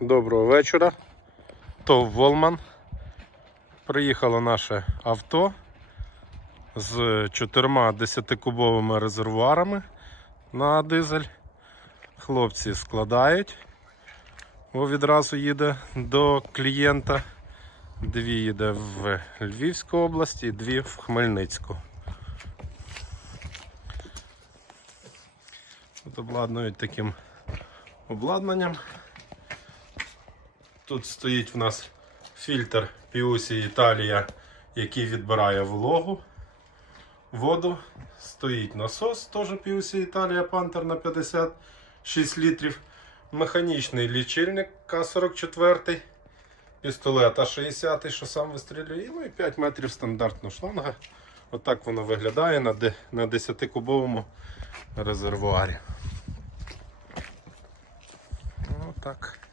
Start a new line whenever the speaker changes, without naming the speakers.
Доброго вечора. ТОВ Волман. Приїхало наше авто з чотирма 10-кубовими резервуарами на дизель. Хлопці складають. Бо відразу їде до клієнта. Дві їде в Львівську область і дві в Хмельницьку. Тут обладнують таким обладнанням. Тут стоїть в нас фільтр Piusi Італія, який відбирає вологу, воду. Стоїть насос, теж Piusi Італія Panther на 56 літрів. Механічний лічильник К-44, пістолет А-60, що сам вистрілює. Ну і 5 метрів стандартна шланга. Отак воно виглядає на 10-кубовому резервуарі. Отак.